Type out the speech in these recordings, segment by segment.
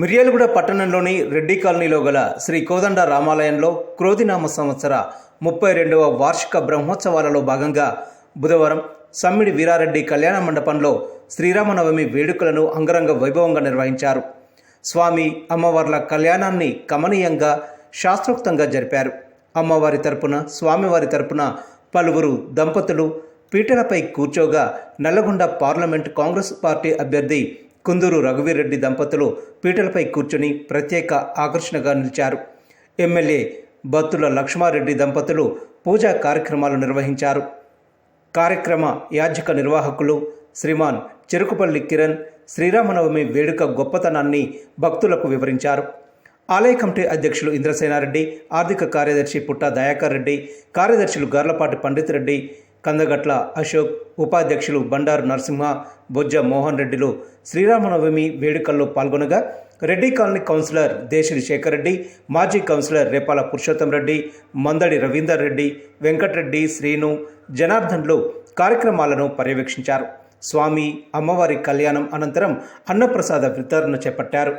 మిర్యాలగూడ పట్టణంలోని రెడ్డి కాలనీలో గల శ్రీ కోదండ రామాలయంలో క్రోధినామ సంవత్సర ముప్పై రెండవ వార్షిక బ్రహ్మోత్సవాలలో భాగంగా బుధవారం సమ్మిడి వీరారెడ్డి కళ్యాణ మండపంలో శ్రీరామనవమి వేడుకలను అంగరంగ వైభవంగా నిర్వహించారు. స్వామి అమ్మవార్ల కళ్యాణాన్ని కమనీయంగా శాస్త్రోక్తంగా జరిపారు. అమ్మవారి తరపున స్వామివారి తరపున పలువురు దంపతులు పీటలపై కూర్చోగా నల్లగొండ పార్లమెంట్ కాంగ్రెస్ పార్టీ అభ్యర్థి కుందూరు రఘువీరెడ్డి దంపతులు పీటలపై కూర్చుని ప్రత్యేక ఆకర్షణగా నిలిచారు. ఎమ్మెల్యే బత్తుల లక్ష్మారెడ్డి దంపతులు పూజా కార్యక్రమాలు నిర్వహించారు. కార్యక్రమ యాజక నిర్వాహకులు శ్రీమాన్ చెరుకుపల్లి కిరణ్ శ్రీరామనవమి వేడుక గొప్పతనాన్ని భక్తులకు వివరించారు. ఆలయ కమిటీ అధ్యక్షులు ఇంద్రసేనారెడ్డి ఆర్థిక కార్యదర్శి పుట్ట దయాకర్ రెడ్డి కార్యదర్శులు గార్లపాటి పండిత్ రెడ్డి కందగట్ల అశోక్ ఉపాధ్యక్షులు బండారు నరసింహ బొజ్జ మోహన్ రెడ్డిలు శ్రీరామనవమి వేడుకల్లో పాల్గొనగా రెడ్డి కాలనీ కౌన్సిలర్ దేశిరి శేఖర్ రెడ్డి మాజీ కౌన్సిలర్ రేపాల పురుషోత్తం రెడ్డి మందడి రవీందర్ రెడ్డి వెంకటరెడ్డి శ్రీను జనార్దన్లు కార్యక్రమాలను పర్యవేక్షించారు. స్వామి అమ్మవారి కళ్యాణం అనంతరం అన్నప్రసాద వితరణ చేపట్టారు.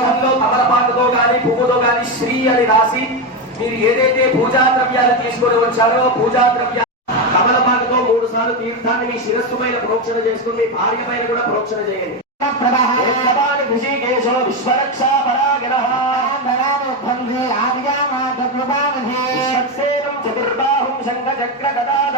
అందులో తమలపాకుతో గాని పువ్వుతో గాని శ్రీ అని రాసి మీరు ఏదైతే పూజా ద్రవ్యాలు తీసుకొని వచ్చారో పూజా ద్రవ్యాలు తమలపాకుతో మూడు సార్లు తీర్థాన్ని మీ శిరస్సు పైన ప్రోక్షణ చేసుకుని మీ భార్య పైన కూడా ప్రోక్షణ చేయండి ఋషికేశో విశ్వరక్షా. విశ్వక్సేనం చతుర్బాహుం శంఖచక్ర గదాధరం ఓం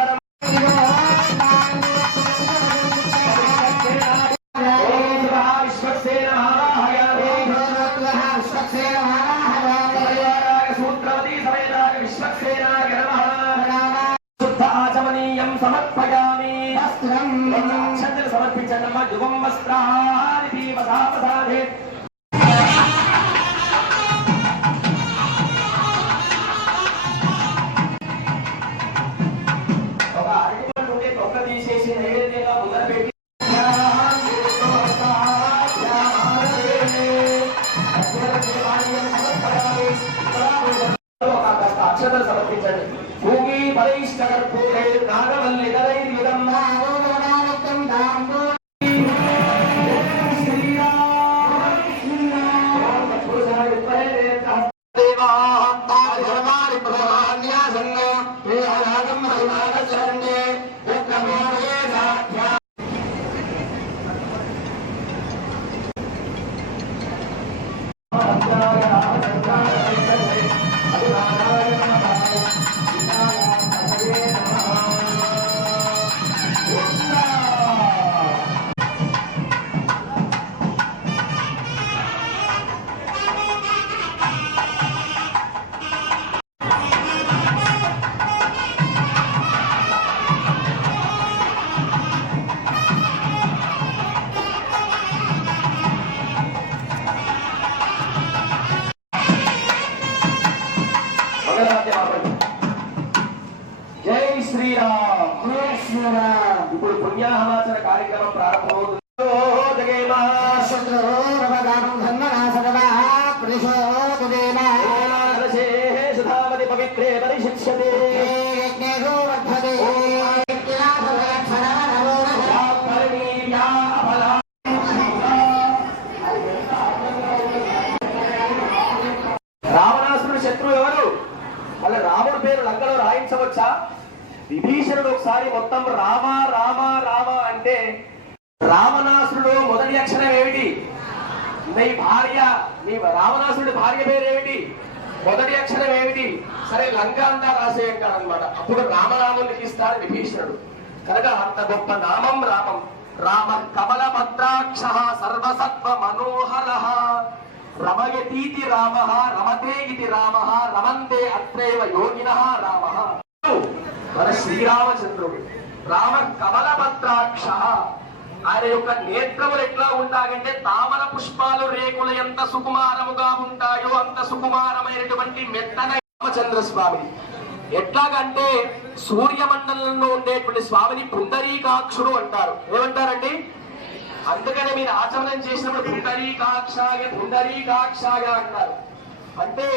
తీసేసి నైవేద్యంగా ముందర పెట్టి. ఒక కాస్త అక్షతలు సమర్పించండి. భూమి పరైష్టకర్పూరే Yeah. శత్రువు ఎవరు? వాళ్ళ రాముడి పేరు లంకలో రాయించవచ్చా? విభీషణుడు ఒకసారి మొత్తం రామ రామ రామ అంటే రావణాసురుడు మొదటి అక్షరం ఏమిటి? నీ భార్య నీ రావణాసురుడి భార్య పేరు ఏమిటి మొదటి అక్షరం ఏమిటి? సరే లంక అంతా రాసేయంటాడు అనమాట. అప్పుడు రామనామునికి ఇస్తాడు విభీషణుడు. కనుక అంత గొప్ప నామం రామం. రామ కమల భద్రాక్ష సర్వసత్వ మనోహర. రమయతీతి రామ రమతే ఇది రామ రమంతే అత్రైవ యోగిన రామ. మన శ్రీరామచంద్రుడు. రామ కమల భద్రాక్ష ఆయన యొక్క నేత్రములు ఎట్లా ఉంటాయంటే తామర పుష్పాలు రేకులు ఎంత సుకుమారముగా ఉంటాయో అంత సుకుమారమైనటువంటి మెత్తన రామచంద్ర స్వామిని ఎట్లాగంటే సూర్యమండలంలో ఉండేటువంటి స్వామిని పుండరీకాక్షుడు అంటారు. ఏమంటారండి? అందుకనే మీరు ఆచమనం చేసినప్పుడు పుండరీకాక్షాయ పుండరీకాక్షాయ అంటారు. అంటే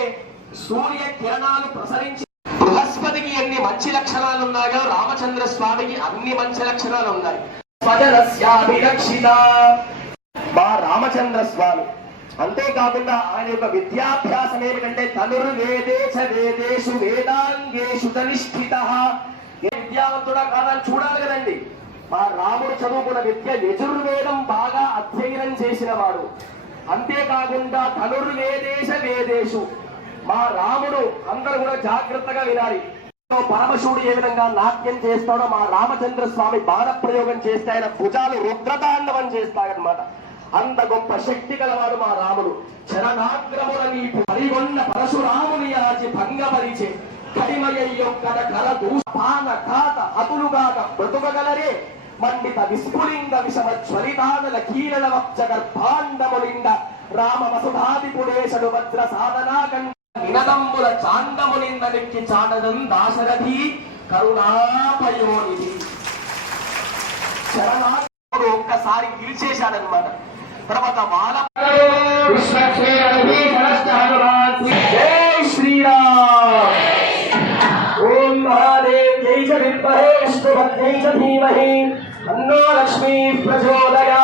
సూర్య కిరణాలు ప్రసరించి బృహస్పతికి ఎన్ని మంచి లక్షణాలు ఉన్నాయో రామచంద్ర స్వామికి అన్ని మంచి లక్షణాలు ఉన్నాయి స్వజనస్యాభిరక్షిత మా రామచంద్ర స్వామి. అంతేకాకుండా ఆయన యొక్క విద్యాభ్యాసం ఏమిటంటే తనుర్వేదే వేదేషు వేదాంగేషు తనిష్ఠిత. విద్యావంతుడా కాదని చూడాలి కదండి. మా రాముడు చదువుకున్న విద్య యజుర్వేదం బాగా అధ్యయనం చేసిన వాడు అంతేకాకుండా ధనుర్వేదేశ వేదేశు. మా రాముడు అందరూ కూడా జాగ్రత్తగా వినాలి. పరమశివుడు ఏ విధంగా నాట్యం చేస్తాడో మా రామచంద్ర స్వామి బాణ ప్రయోగం చేస్తే ఆయన భుజాలు రుద్రతాండవం చేస్తాడనమాట అంత గొప్ప శక్తి గలవాడు మా రాముడు. చరణాగ్రముల నీ పరిగొన్న పరశురాముని ఆచి భంగపరిచే కడిమయ్యొక్కద కల దూషపాన ఖాత అతులుగాక బ్రతుకగలరే. మండిత విస్ఫులింగ విషమ జ్వరితానల కీరల వక్ష గర్భాండములింద రామ వసుధాదిపుడేశడు వజ్ర సాధనా నినదంబుల చాందమునింద నెక్కి చాటదం దాశరథి కరుణాపయోనిధి శరణాడు ఒక్కసారి గెలిచేశాడనమాట తర్వాత వాళ్ళ జై శ్రీరామ్ ఓం మహాదేవ్ జై చ విద్మహే విష్ణుభద్రై చ ధీమహి అన్నో లక్ష్మీ ప్రచోదయా